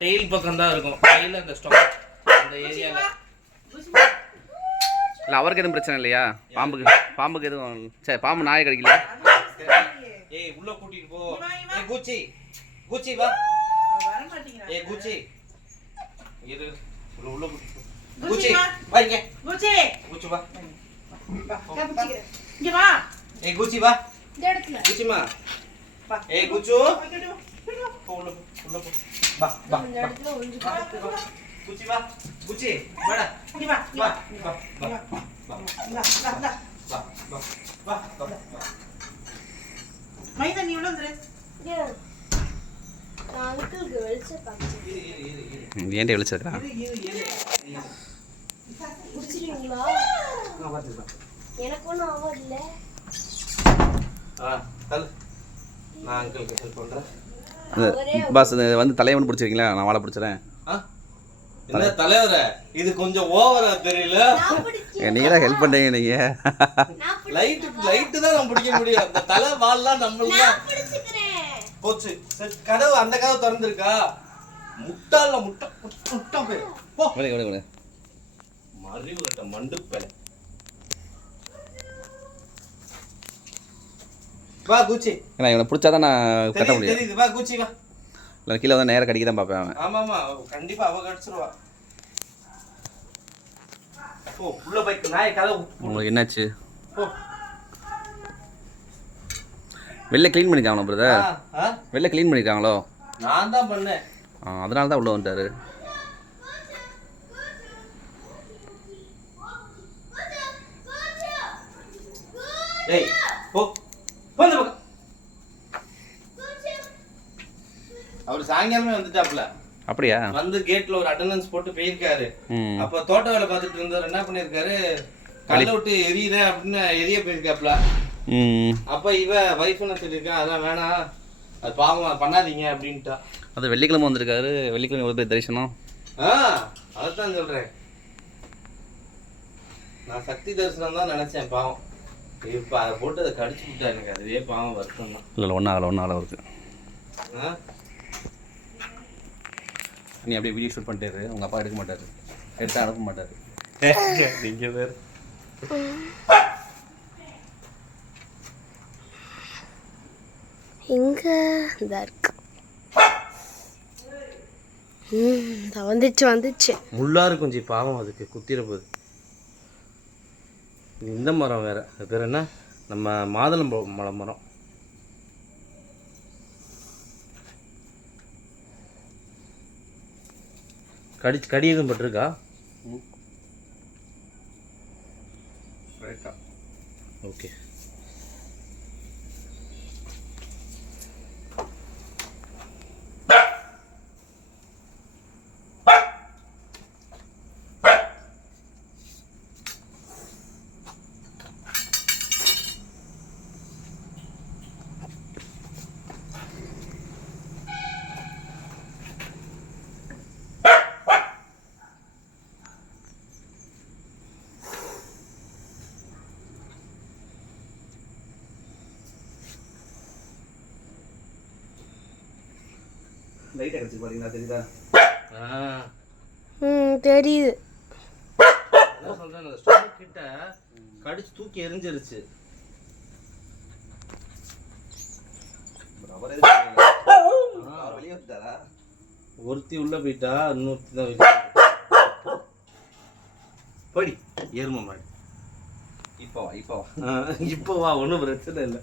Tail பக்கம் தான் இருக்கும். டெய்ல் அந்த ஸ்டொமக் அந்த ஏரியால இல்லை அவருக்கு எதுவும் பிரச்சனை இல்லையா? பாம்புக்கு பாம்புக்கு எதுவும் சரி பாம்பு நாயை கிடைக்கல? ஏய் உள்ள கூட்டிட்டு போ. ஏய் கூச்சி கூச்சி வா. ஏய் கூச்சி இரு. உள்ள உள்ள கூட்டிட்டு போ. கூச்சி வா. இங்க. கூச்சி வா. ஏய் கூச்சி வா. கூச்சிமா ஏய் கூச்சு போ. உள்ள போ உள்ள போ. வா வா வாடா மைதா நீ வந்துரு ஏன்டே எனக்கு ஒன்றும் ஆகல ஆ தல் நான் அங்கிளுக்கு ஹெல்ப் பண்ணுறேன் பாஸ் வந்து தலைவன் பிடிச்சிருக்கீங்களா? நான் வாழை பிடிச்சிறேன். என்ன தலைவரே? இது கொஞ்சம் ஓவரா தெரியல. தான் ஹெல்ப் நான் பிடி- லைட் லைட்டு தான் நம்ம பிடிக்க முடியும். அந்த தலை வால்லாம் நம்மளுக்கு நான் பிடிச்சுக்கிறேன். போச்சு. சரி கதவு அந்த கதவு திறந்துருக்கா? முட்டாள்ல முட்டை முட்டை- முட்டா பேர் போ விடு விடு விடு மறிவுரட்ட மண்டு பேல வா குச்சி. ஏன்னா இவனை பிடிச்சா தான் நான் கட்ட முடியும். தெரியுது. வா குச்சி வா. இல்லை கீழே வந்து நேராக கடிக்க தான் பார்ப்பேன் அவன். ஆமா ஆமா கண்டிப்பா அவ கடிச்சிருவா. ஓ உள்ள போய் நாய் உங்களுக்கு என்னாச்சு? போ. வெளில க்ளீன் பண்ணிருக்காங்களோ பிரதர்? வெளில க்ளீன் பண்ணிருக்காங்களோ? நான் தான் பண்ணேன். அதனால தான் உள்ளே வந்துட்டாரு. ஏய் போ. பக்கம் அவர் சாயங்காலமே வந்துட்டாப்ல அப்படியா? வந்து கேட்ல ஒரு அட்டெண்டன்ஸ் போட்டு போயிருக்காரு. அப்ப தோட்ட வேலை பார்த்துட்டு இருந்தவர் என்ன பண்ணிருக்காரு கல்ல விட்டு எரியுறேன் அப்படின்னு எரிய போயிருக்காப்ல ம். அப்ப இவ வைஃப் என்ன சொல்லியிருக்கா? அதெல்லாம் வேணாம். அது பாவம் அது பண்ணாதீங்க அப்படின்ட்டா. அது வெள்ளிக்கிழமை வந்திருக்காரு. வெள்ளிக்கிழமை எவ்வளோ பேர் தரிசனம்? ஆ அதைத்தான் சொல்றேன். நான் சக்தி தரிசனம் தான் நினைச்சேன் பாவம். இப்ப அதை போட்டு அதை கடிச்சு விட்டா எனக்கு அதுவே பாவம் வருத்தம் தான் இல்லை இல்லை ஒன்றும் ஆகலை ஒன்றும் ஆகலை அவருக்கு. ஆ? நீ அப்படியே வீடியோ ஷூட் பண்ணிட்டாரு உங்கள் அப்பா எடுக்க மாட்டாரு. எடுத்து அனுப்ப மாட்டாரு. நீங்க வேற. எங்க இதா இருக்கு. வந்துச்சு வந்துச்சு. முள்ளா இருக்கும் ஜி பாவம் அதுக்கு குத்திர போகுது இந்த மரம் வேற. அது பேர் என்ன? நம்ம மாதுளம் மலை மரம். கடி கடி எதுவும் பட்டிருக்கா? ஓகே லைட்டாக கிடச்சி பார்த்தீங்களா தெரியுதா? ம் தெரியுது. என்ன சொல்றேன் அந்த கிட்ட கடிச்சு தூக்கி எரிஞ்சிருச்சு. வெளியே வந்துட்டாரா? ஒருத்தி உள்ள போயிட்டா இன்னொருத்தி தான் வெளிய. போடி ஏறுமா மாடி. இப்போ வா இப்போ வா. இப்போ வா ஒன்றும் பிரச்சனை இல்லை.